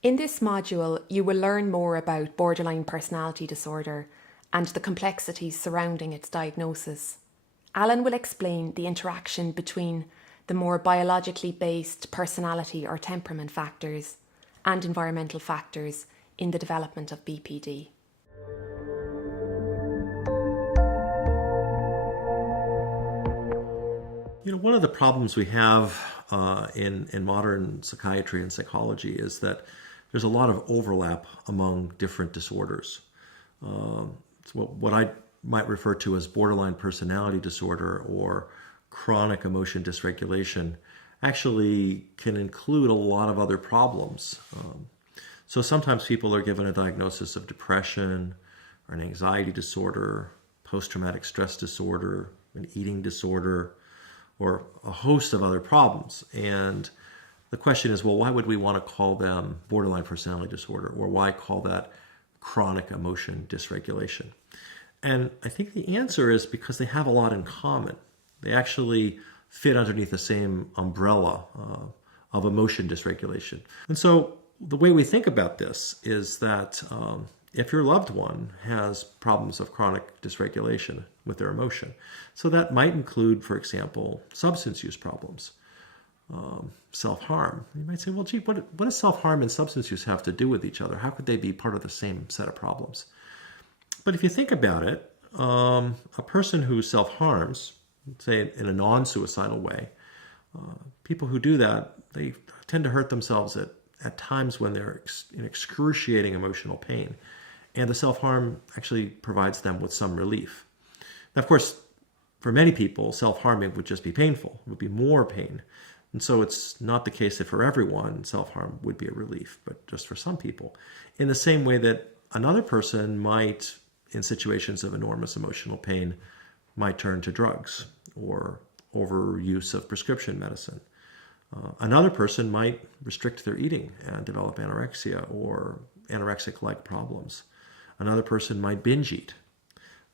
In this module, you will learn more about borderline personality disorder and the complexities surrounding its diagnosis. Alan will explain the interaction between the more biologically based personality or temperament factors and environmental factors in the development of BPD. One of the problems we have in modern psychiatry and psychology is that there's a lot of overlap among different disorders. It's what I might refer to as borderline personality disorder or chronic emotion dysregulation actually can include a lot of other problems. So sometimes people are given a diagnosis of depression or an anxiety disorder, post-traumatic stress disorder, an eating disorder, or a host of other problems. And the question is, well, why would we want to call them borderline personality disorder, or why call that chronic emotion dysregulation? And I think the answer is because they have a lot in common. They actually fit underneath the same umbrella of emotion dysregulation. And so the way we think about this is that if your loved one has problems of chronic dysregulation with their emotion, so that might include, for example, substance use problems, self-harm. You might say, well, gee, what does self-harm and substance use have to do with each other? How could they be part of the same set of problems? But if you think about it, a person who self-harms, say in a non-suicidal way, people who do that, they tend to hurt themselves at times when they're in excruciating emotional pain. And the self-harm actually provides them with some relief. Now, of course, for many people, self-harming would just be painful. It would be more pain. And so it's not the case that for everyone, self-harm would be a relief, but just for some people. In the same way that another person might, in situations of enormous emotional pain, might turn to drugs or overuse of prescription medicine. Another person might restrict their eating and develop anorexia or anorexic-like problems. Another person might binge eat,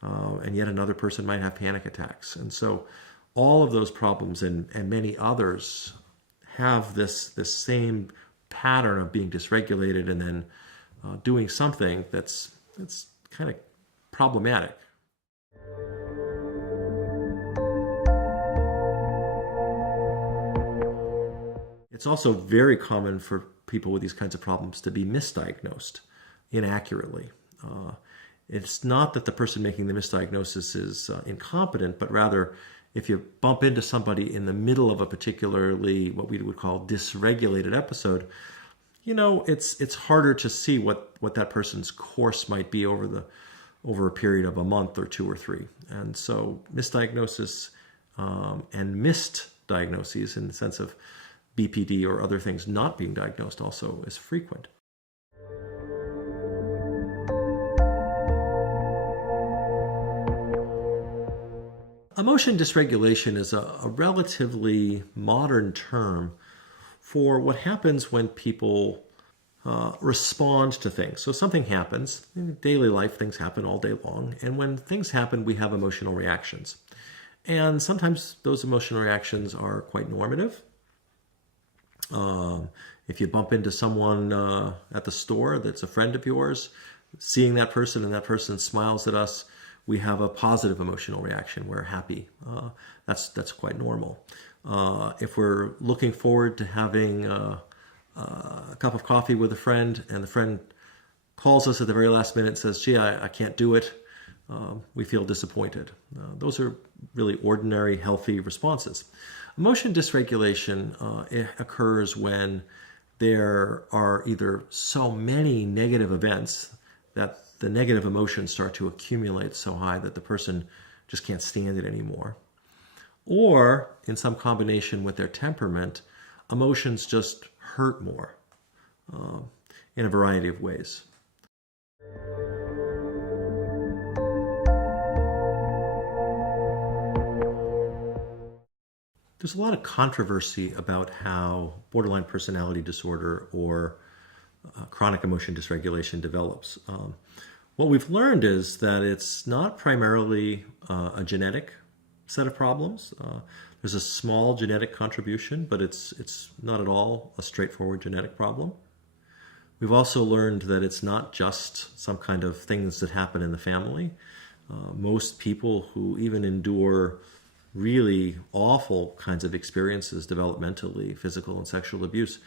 and yet another person might have panic attacks. And so all of those problems and many others have this same pattern of being dysregulated and then doing something that's kind of problematic. It's also very common for people with these kinds of problems to be misdiagnosed inaccurately. It's not that the person making the misdiagnosis is incompetent, but rather if you bump into somebody in the middle of a particularly what we would call dysregulated episode, it's harder to see what that person's course might be over a period of a month or two or three. And so misdiagnosis and missed diagnoses in the sense of BPD or other things not being diagnosed also is frequent. Emotion dysregulation is a relatively modern term for what happens when people respond to things. So something happens. In daily life, things happen all day long. And when things happen, we have emotional reactions. And sometimes those emotional reactions are quite normative. If you bump into someone at the store that's a friend of yours, seeing that person and that person smiles at us, we have a positive emotional reaction. We're happy. That's quite normal. If we're looking forward to having a cup of coffee with a friend and the friend calls us at the very last minute and says, gee, I can't do it, we feel disappointed. Those are really ordinary, healthy responses. Emotion dysregulation occurs when there are either so many negative events that the negative emotions start to accumulate so high that the person just can't stand it anymore. Or in some combination with their temperament, emotions just hurt more in a variety of ways. There's a lot of controversy about how borderline personality disorder or chronic emotion dysregulation develops. What we've learned is that it's not primarily a genetic set of problems. There's a small genetic contribution, but it's not at all a straightforward genetic problem. We've also learned that it's not just some kind of things that happen in the family. Most people who even endure really awful kinds of experiences developmentally, physical and sexual abuse,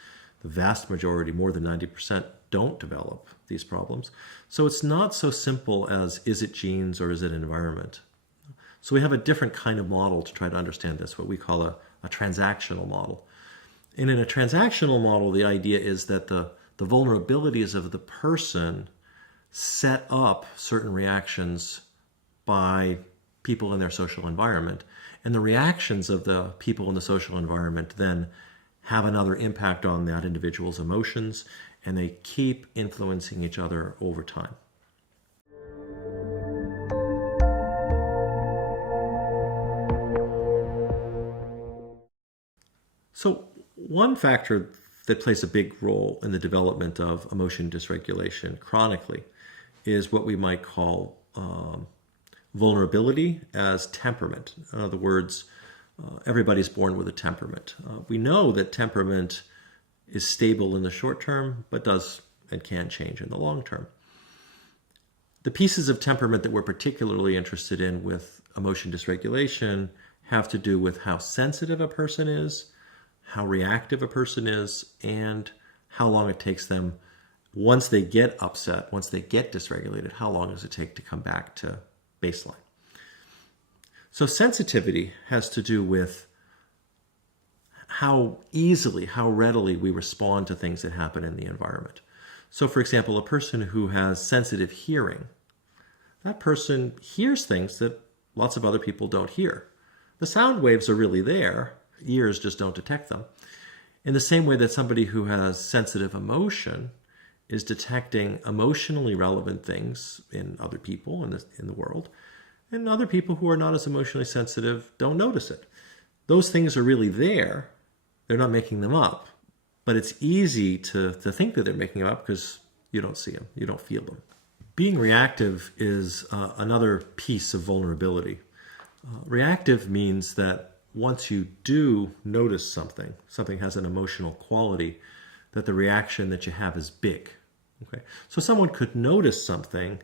the vast majority, more than 90%, don't develop these problems. So it's not so simple as, is it genes or is it environment? So we have a different kind of model to try to understand this, what we call a transactional model. And in a transactional model, the idea is that the vulnerabilities of the person set up certain reactions by people in their social environment. And the reactions of the people in the social environment then have another impact on that individual's emotions, and they keep influencing each other over time. So one factor that plays a big role in the development of emotion dysregulation chronically is what we might call vulnerability as temperament. In other words, everybody's born with a temperament. We know that temperament is stable in the short term, but does and can change in the long term. The pieces of temperament that we're particularly interested in with emotion dysregulation have to do with how sensitive a person is, how reactive a person is, and how long it takes them, once they get upset, once they get dysregulated, how long does it take to come back to baseline? So sensitivity has to do with how easily, how readily we respond to things that happen in the environment. So for example, a person who has sensitive hearing, that person hears things that lots of other people don't hear. The sound waves are really there, ears just don't detect them. In the same way that somebody who has sensitive emotion is detecting emotionally relevant things in other people in the world, and other people who are not as emotionally sensitive don't notice it. Those things are really there. They're not making them up, but it's easy to think that they're making them up because you don't see them, you don't feel them. Being reactive is another piece of vulnerability. Reactive means that once you do notice something has an emotional quality, that the reaction that you have is big. Okay, so someone could notice something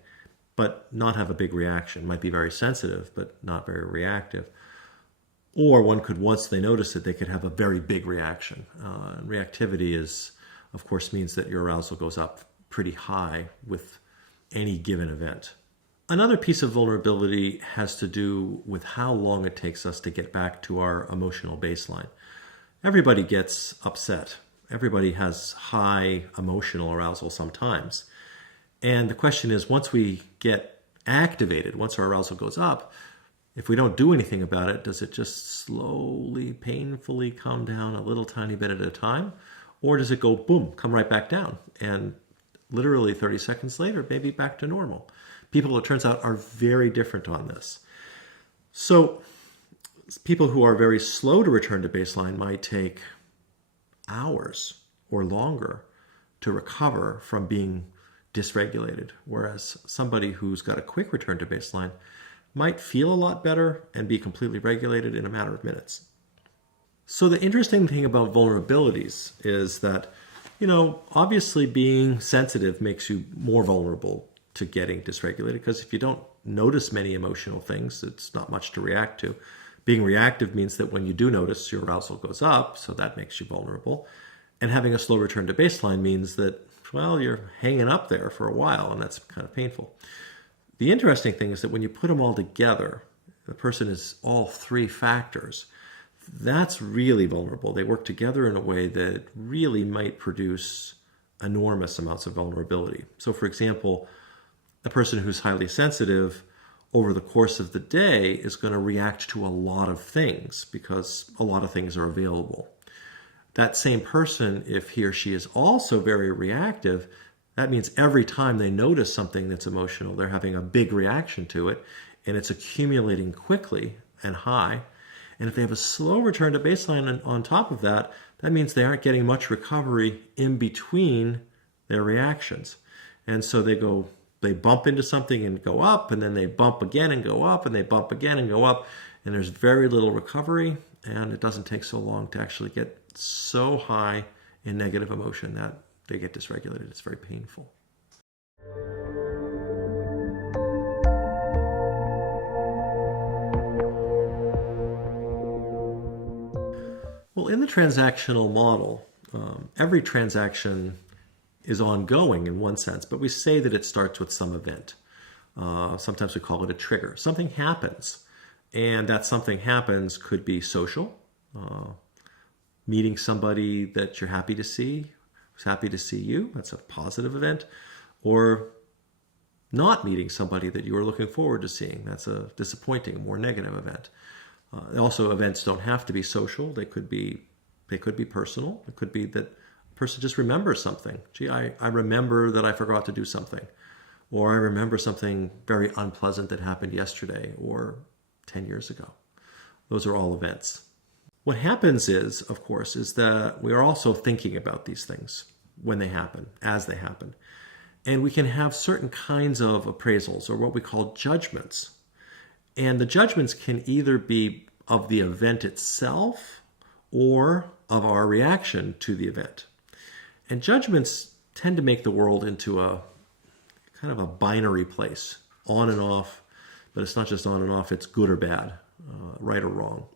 but not have a big reaction, might be very sensitive but not very reactive. Or one could, once they notice it, they could have a very big reaction. And reactivity is, of course, means that your arousal goes up pretty high with any given event. Another piece of vulnerability has to do with how long it takes us to get back to our emotional baseline. Everybody gets upset. Everybody has high emotional arousal sometimes. And the question is, once we get activated, once our arousal goes up, if we don't do anything about it, does it just slowly, painfully come down a little tiny bit at a time? Or does it go boom, come right back down? And literally 30 seconds later, maybe back to normal. People, it turns out, are very different on this. So people who are very slow to return to baseline might take hours or longer to recover from being dysregulated, whereas somebody who's got a quick return to baseline might feel a lot better and be completely regulated in a matter of minutes. So the interesting thing about vulnerabilities is that, obviously being sensitive makes you more vulnerable to getting dysregulated, because if you don't notice many emotional things, it's not much to react to. Being reactive means that when you do notice, your arousal goes up, so that makes you vulnerable. And having a slow return to baseline means that, well, you're hanging up there for a while, and that's kind of painful. The interesting thing is that when you put them all together, the person is all three factors. That's really vulnerable. They work together in a way that really might produce enormous amounts of vulnerability. So for example, a person who's highly sensitive over the course of the day is going to react to a lot of things because a lot of things are available. That same person, if he or she is also very reactive, that means every time they notice something that's emotional, they're having a big reaction to it, and it's accumulating quickly and high. And if they have a slow return to baseline on top of that, that means they aren't getting much recovery in between their reactions. And so they bump into something and go up, and then they bump again and go up, and they bump again and go up, and there's very little recovery, and it doesn't take so long to actually get so high in negative emotion that they get dysregulated. It's very painful. Well, in the transactional model, every transaction is ongoing in one sense, but we say that it starts with some event. Sometimes we call it a trigger. Something happens, and that something happens could be social, meeting somebody that you're happy to see, who's happy to see you, that's a positive event, or not meeting somebody that you were looking forward to seeing, that's a disappointing, more negative event. Also, events don't have to be social. They could be personal. It could be that a person just remembers something. Gee, I remember that I forgot to do something. Or I remember something very unpleasant that happened yesterday or 10 years ago. Those are all events. What happens is, of course, is that we are also thinking about these things when they happen, as they happen. And we can have certain kinds of appraisals, or what we call judgments. And the judgments can either be of the event itself or of our reaction to the event. And judgments tend to make the world into a kind of a binary place, on and off, but it's not just on and off, it's good or bad, right or wrong.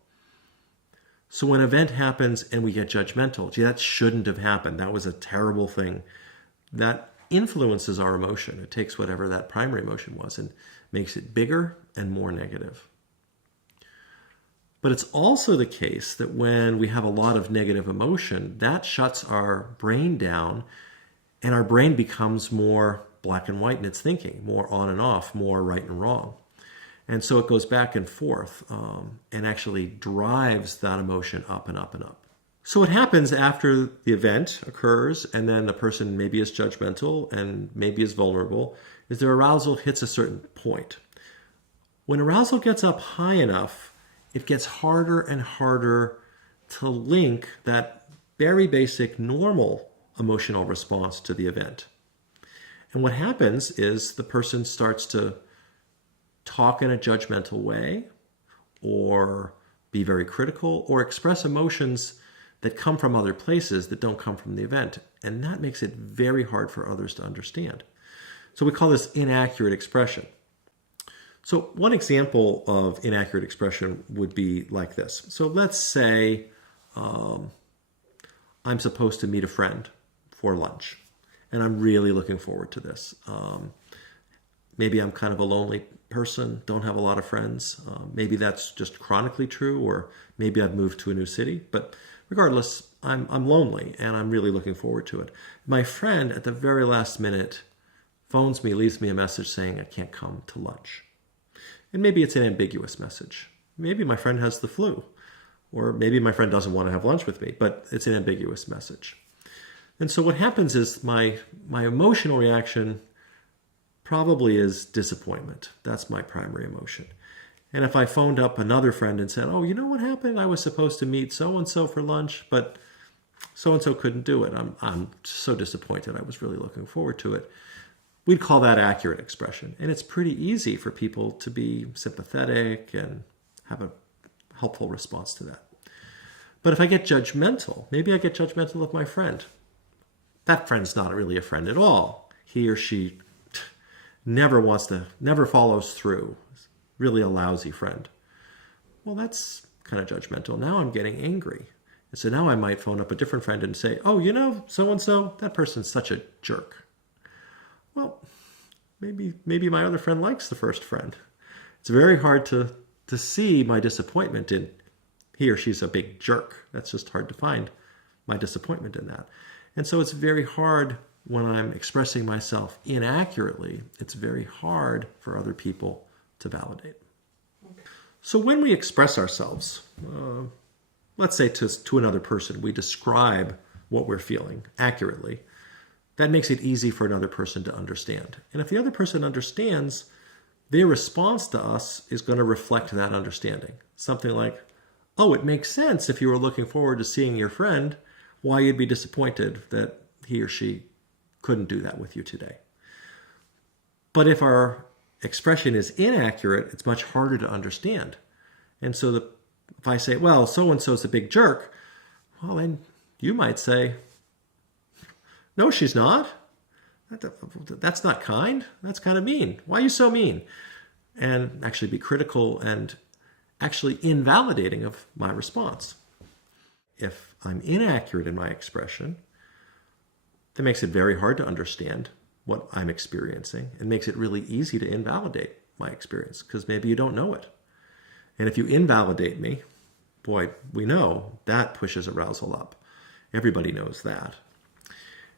So when an event happens and we get judgmental, gee, that shouldn't have happened, that was a terrible thing, that influences our emotion. It takes whatever that primary emotion was and makes it bigger and more negative. But it's also the case that when we have a lot of negative emotion, that shuts our brain down, and our brain becomes more black and white in its thinking, more on and off, more right and wrong. And so it goes back and forth and actually drives that emotion up and up and up. So what happens after the event occurs and then the person maybe is judgmental and maybe is vulnerable is their arousal hits a certain point. When arousal gets up high enough, it gets harder and harder to link that very basic normal emotional response to the event. And what happens is the person starts to talk in a judgmental way or be very critical or express emotions that come from other places that don't come from the event. And that makes it very hard for others to understand. So we call this inaccurate expression. So one example of inaccurate expression would be like this. So let's say I'm supposed to meet a friend for lunch, and I'm really looking forward to this. Maybe I'm kind of a lonely person, don't have a lot of friends. Maybe that's just chronically true, or maybe I've moved to a new city. But regardless, I'm lonely, and I'm really looking forward to it. My friend, at the very last minute, phones me, leaves me a message saying I can't come to lunch. And maybe it's an ambiguous message. Maybe my friend has the flu, or maybe my friend doesn't want to have lunch with me, but it's an ambiguous message. And so what happens is my emotional reaction probably is disappointment. That's my primary emotion. And if I phoned up another friend and said, oh, you know what happened? I was supposed to meet so-and-so for lunch, but so-and-so couldn't do it. I'm so disappointed. I was really looking forward to it. We'd call that accurate expression. And it's pretty easy for people to be sympathetic and have a helpful response to that. But if I get judgmental, maybe I get judgmental of my friend. That friend's not really a friend at all. He or she never follows through. Really a lousy friend. Well, that's kind of judgmental. Now I'm getting angry. And so now I might phone up a different friend and say, oh, you know, so-and-so, that person's such a jerk. Well, maybe my other friend likes the first friend. It's very hard to see my disappointment in he or she's a big jerk. That's just hard to find my disappointment in that. And so it's very hard when I'm expressing myself inaccurately. It's very hard for other people to validate. So when we express ourselves, let's say to another person, we describe what we're feeling accurately. That makes it easy for another person to understand. And if the other person understands, their response to us is going to reflect that understanding. Something like, oh, it makes sense if you were looking forward to seeing your friend, why you'd be disappointed that he or she couldn't do that with you today. But if our expression is inaccurate, it's much harder to understand. And so if I say, well, so-and-so's a big jerk, well, then you might say, No, she's not. That's not kind. That's kind of mean. Why are you so mean? And actually be critical and actually invalidating of my response. If I'm inaccurate in my expression, that makes it very hard to understand what I'm experiencing. It makes it really easy to invalidate my experience because maybe you don't know it. And if you invalidate me, boy, we know that pushes arousal up. Everybody knows that.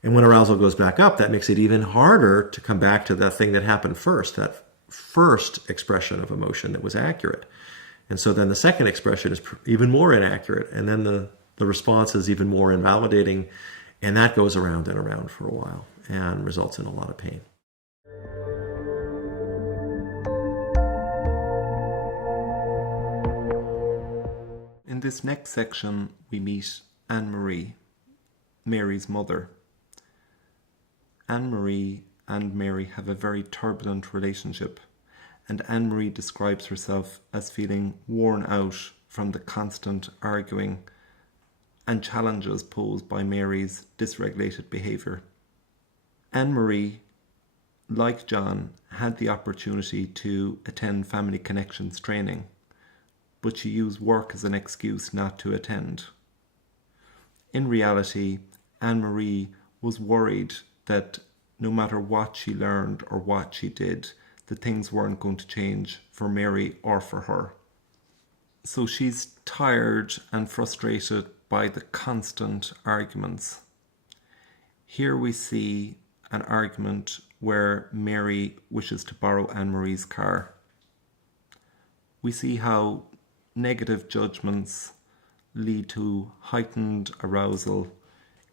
And when arousal goes back up, that makes it even harder to come back to that thing that happened first, that first expression of emotion that was accurate. And so then the second expression is even more inaccurate. And then the response is even more invalidating. And that goes around and around for a while and results in a lot of pain. In this next section, we meet Anne-Marie, Mary's mother. Anne-Marie and Mary have a very turbulent relationship, and Anne-Marie describes herself as feeling worn out from the constant arguing and challenges posed by Mary's dysregulated behaviour. Anne-Marie, like John, had the opportunity to attend Family Connections training, but she used work as an excuse not to attend. In reality, Anne-Marie was worried that no matter what she learned or what she did, the things weren't going to change for Mary or for her. So she's tired and frustrated by the constant arguments. Here we see an argument where Mary wishes to borrow Anne-Marie's car. We see how negative judgments lead to heightened arousal,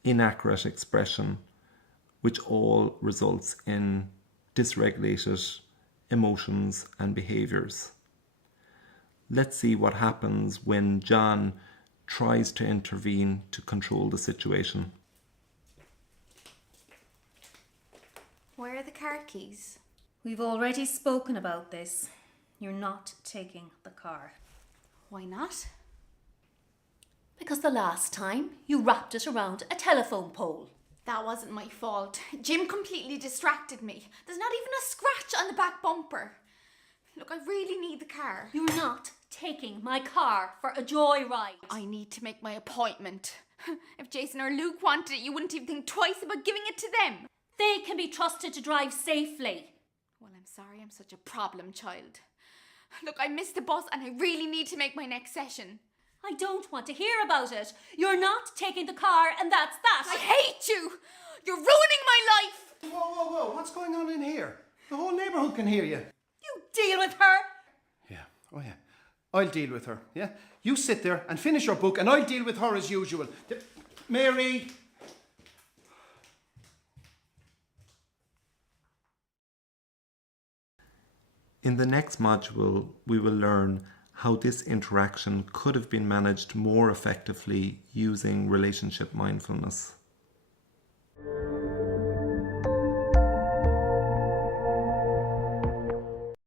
inaccurate expression, which all results in dysregulated emotions and behaviours. Let's see what happens when John tries to intervene to control the situation. Where are the car keys? We've already spoken about this. You're not taking the car. Why not? Because the last time you wrapped it around a telephone pole. That wasn't my fault. Jim completely distracted me. There's not even a scratch on the back bumper. Look, I really need the car. You're not taking my car for a joyride. I need to make my appointment. If Jason or Luke wanted it, you wouldn't even think twice about giving it to them. They can be trusted to drive safely. Well, I'm sorry I'm such a problem child. Look, I missed the bus and I really need to make my next session. I don't want to hear about it. You're not taking the car, and that's that. I hate you! You're ruining my life! Whoa, whoa, whoa, what's going on in here? The whole neighbourhood can hear you. You deal with her. Yeah, oh yeah. I'll deal with her, yeah? You sit there and finish your book and I'll deal with her as usual. Mary! In the next module, we will learn how this interaction could have been managed more effectively using relationship mindfulness.